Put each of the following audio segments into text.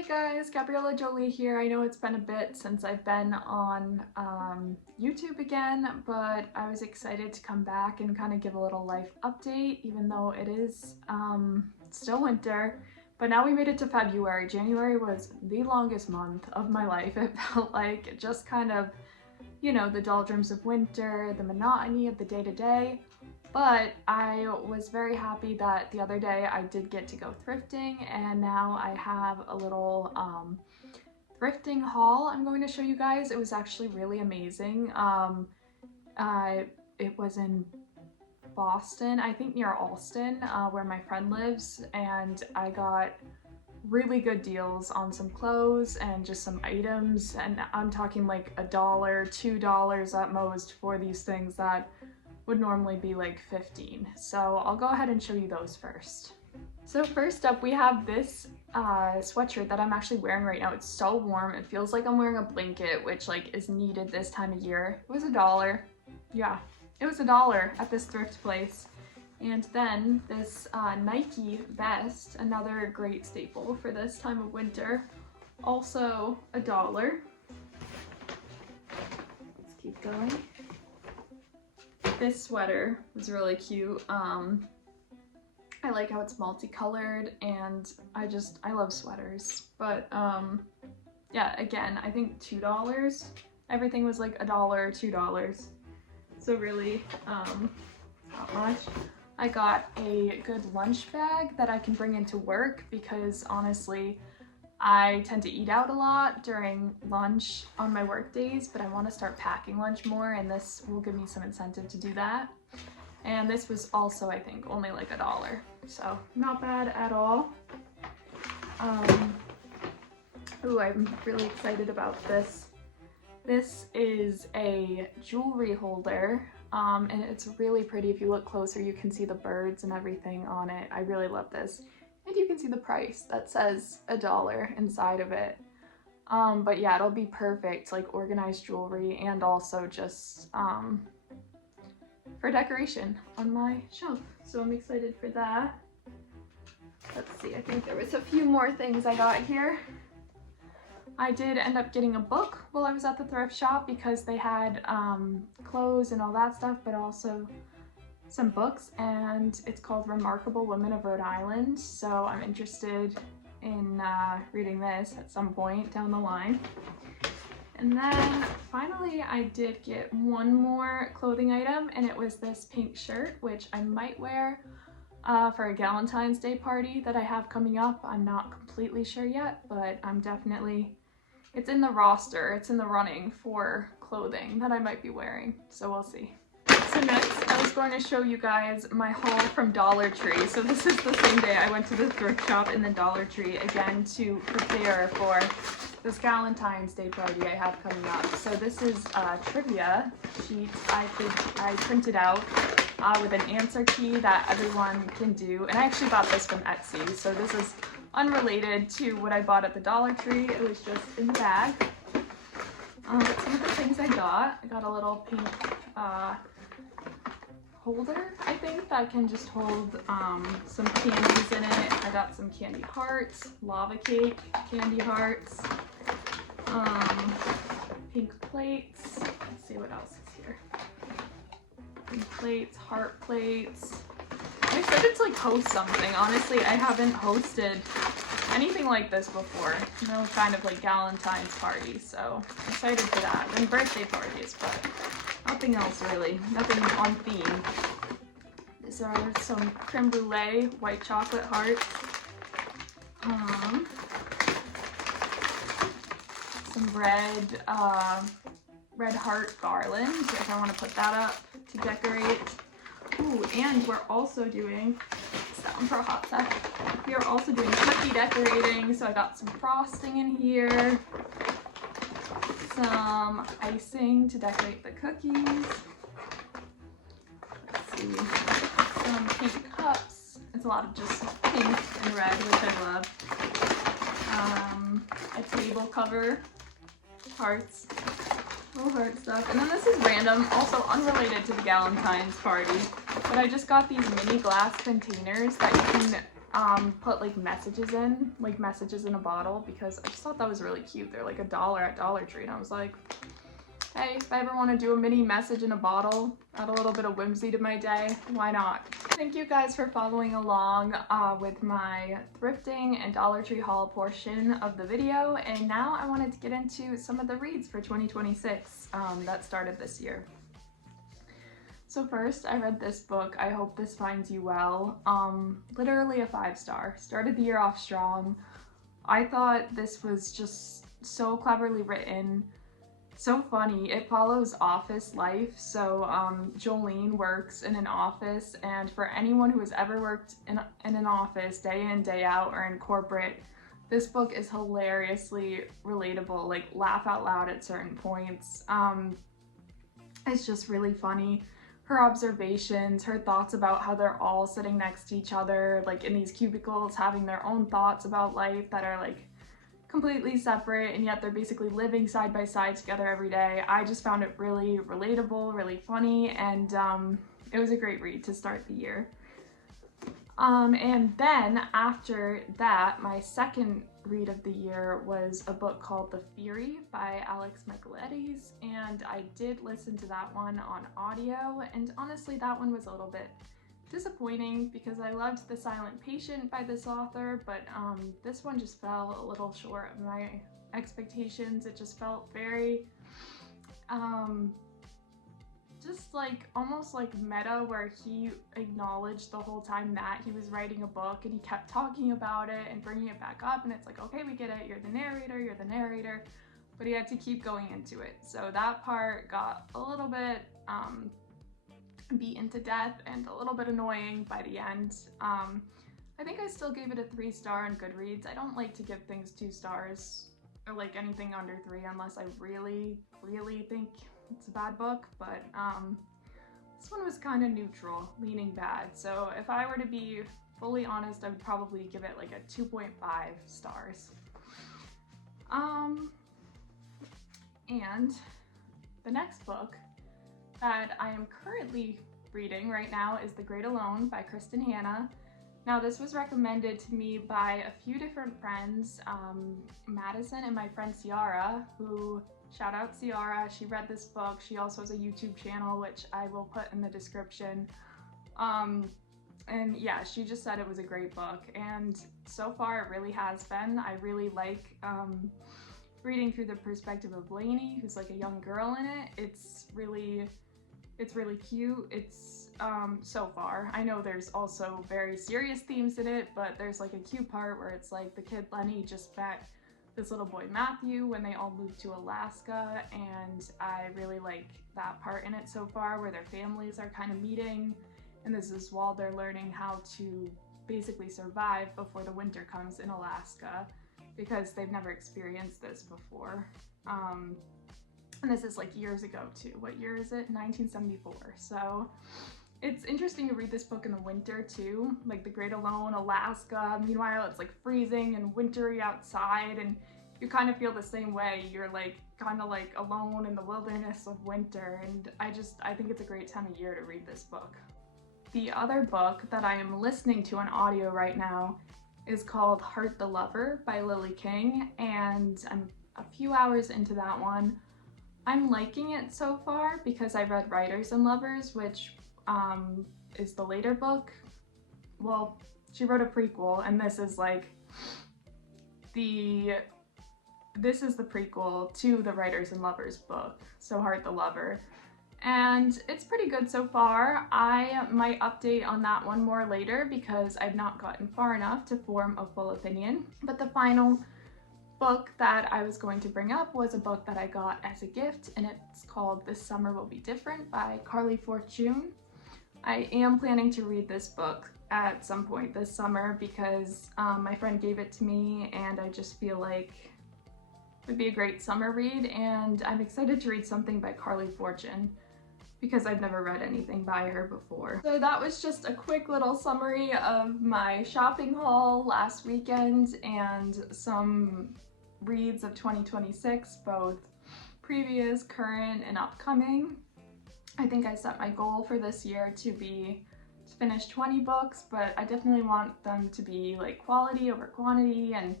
Hey guys, Gabriella Jolie here. I know it's been a bit since I've been on YouTube again, but I was excited to come back and kind of give a little life update, even though it is still winter. But now we made it to February. January was the longest month of my life. It felt like just kind of, you know, the doldrums of winter, the monotony of the day-to-day. But I was very happy that the other day I did get to go thrifting, and now I have a little thrifting haul I'm going to show you guys. It was actually really amazing. It was in Boston, I think near Allston, where my friend lives, and I got really good deals on some clothes and just some items, and I'm talking like $1, $2 at most for these things that would normally be like 15. So I'll go ahead and show you those first. So first up, we have this sweatshirt that I'm actually wearing right now. It's so warm. It feels like I'm wearing a blanket, which like is needed this time of year. It was $1. Yeah, it was $1 at this thrift place. And then this Nike vest, another great staple for this time of winter, also $1. Let's keep going. This sweater was really cute. I like how it's multicolored, and I love sweaters. But yeah, again, I think $2. Everything was like $1, $2. So really, not much. I got a good lunch bag that I can bring into work because honestly, I tend to eat out a lot during lunch on my work days, but I want to start packing lunch more, and this will give me some incentive to do that. And this was also, I think, only like $1, so not bad at all. Ooh, I'm really excited about this. This is a jewelry holder, and it's really pretty. If you look closer, you can see the birds and everything on it. I really love this. And you can see the price that says $1 inside of it. But yeah, it'll be perfect, like organized jewelry, and also just for decoration on my shelf. So I'm excited for that. Let's see, I think there was a few more things I got here. I did end up getting a book while I was at the thrift shop because they had clothes and all that stuff, but also some books, and it's called Remarkable Women of Rhode Island, so I'm interested in reading this at some point down the line. And then finally I did get one more clothing item, and it was this pink shirt, which I might wear for a Valentine's Day party that I have coming up. I'm not completely sure yet, but I'm definitely, it's in the roster, it's in the running for clothing that I might be wearing, so we'll see. So next, I was going to show you guys my haul from Dollar Tree. So this is the same day I went to the thrift shop in the Dollar Tree again to prepare for this Valentine's Day party I have coming up. So this is a trivia sheet I printed out with an answer key that everyone can do. And I actually bought this from Etsy, so this is unrelated to what I bought at the Dollar Tree. It was just in the bag. But some of the things I got a little pink holder, I think, that can just hold some candies in it. I got some candy hearts, lava cake candy hearts, pink plates. Let's see what else is here. Pink plates, heart plates. I'm excited to like host something. Honestly, I haven't hosted anything like this before. No kind of like Valentine's party, so excited for that. And birthday parties, but nothing else really, nothing on theme. These are some creme brulee white chocolate hearts. Some red heart garland, if I want to put that up to decorate. Ooh, and we're also doing, set down for a hot sec. We are also doing cookie decorating, so I got some frosting in here. Some icing to decorate the cookies. Let's see, some pink cups. It's a lot of just pink and red, which I love. A table cover, hearts, little heart stuff. And then this is random, also unrelated to the Valentine's party, but I just got these mini glass containers that you can put like messages in a bottle, because I just thought that was really cute. They're like $1 at Dollar Tree, and I was like, hey, if I ever want to do a mini message in a bottle, add a little bit of whimsy to my day, why not? Thank you guys for following along with my thrifting and Dollar Tree haul portion of the video, and now I wanted to get into some of the reads for 2026 that started this year. So first, I read this book, I Hope This Finds You Well. Literally a 5-star. Started the year off strong. I thought this was just so cleverly written, so funny. It follows office life. So Jolene works in an office, and for anyone who has ever worked in an office day in, day out, or in corporate, this book is hilariously relatable, like laugh out loud at certain points. It's just really funny. Her observations, her thoughts about how they're all sitting next to each other, like in these cubicles, having their own thoughts about life that are like completely separate, and yet they're basically living side by side together every day. I just found it really relatable, really funny, and it was a great read to start the year. And then after that, my second read of the year was a book called The Fury by Alex Michaelides, and I did listen to that one on audio, and honestly that one was a little bit disappointing because I loved The Silent Patient by this author, but this one just fell a little short of my expectations. It just felt very just like almost like meta, where he acknowledged the whole time that he was writing a book, and he kept talking about it and bringing it back up, and it's like, okay, we get it, you're the narrator, but he had to keep going into it. So that part got a little bit beaten to death and a little bit annoying by the end. I think I still gave it a 3-star on Goodreads. I don't like to give things 2 stars or like anything under 3 unless I really think it's a bad book, but this one was kind of neutral, leaning bad. So if I were to be fully honest, I would probably give it like a 2.5 stars. And the next book that I am currently reading right now is The Great Alone by Kristen Hanna. Now this was recommended to me by a few different friends, Madison and my friend Ciara, who, shout out Ciara, she read this book. She also has a YouTube channel, which I will put in the description. And yeah, she just said it was a great book, and so far it really has been. I really like reading through the perspective of Lainey, who's like a young girl in it. It's really cute. It's so far. I know there's also very serious themes in it, but there's like a cute part where it's like the kid Lenny just met this little boy Matthew when they all moved to Alaska, and I really like that part in it so far, where their families are kind of meeting, and this is while they're learning how to basically survive before the winter comes in Alaska, because they've never experienced this before. And this is like years ago too. What year is it? 1974. So it's interesting to read this book in the winter too, like The Great Alone, Alaska. Meanwhile, it's like freezing and wintry outside, and you kind of feel the same way. You're like kind of like alone in the wilderness of winter, and I think it's a great time of year to read this book. The other book that I am listening to on audio right now is called Heart the Lover by Lily King, and I'm a few hours into that one. I'm liking it so far because I read Writers and Lovers, which is the later book. Well, she wrote a prequel, and this is like the prequel to the Writers and Lovers book, so Heart the Lover. And it's pretty good so far. I might update on that one more later because I've not gotten far enough to form a full opinion. But the final book that I was going to bring up was a book that I got as a gift, and it's called This Summer Will Be Different by Carley Fortune. I am planning to read this book at some point this summer because my friend gave it to me, and I just feel like it would be a great summer read, and I'm excited to read something by Carley Fortune because I've never read anything by her before. So that was just a quick little summary of my shopping haul last weekend and some reads of 2026, both previous, current, and upcoming. I think I set my goal for this year to finish 20 books, but I definitely want them to be like quality over quantity and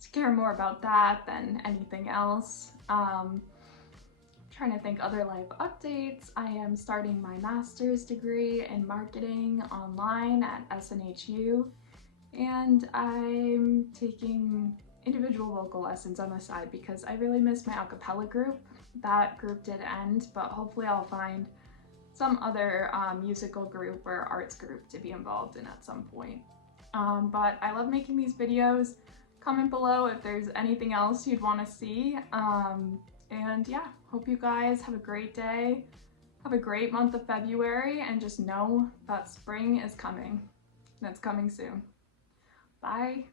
to care more about that than anything else. Trying to think other life updates. I am starting my master's degree in marketing online at SNHU, and I'm taking individual vocal lessons on the side because I really miss my a cappella group. That group did end, but hopefully I'll find some other musical group or arts group to be involved in at some point. But I love making these videos. Comment below if there's anything else you'd want to see. And yeah, hope you guys have a great day. Have a great month of February, and just know that spring is coming. And it's coming soon. Bye.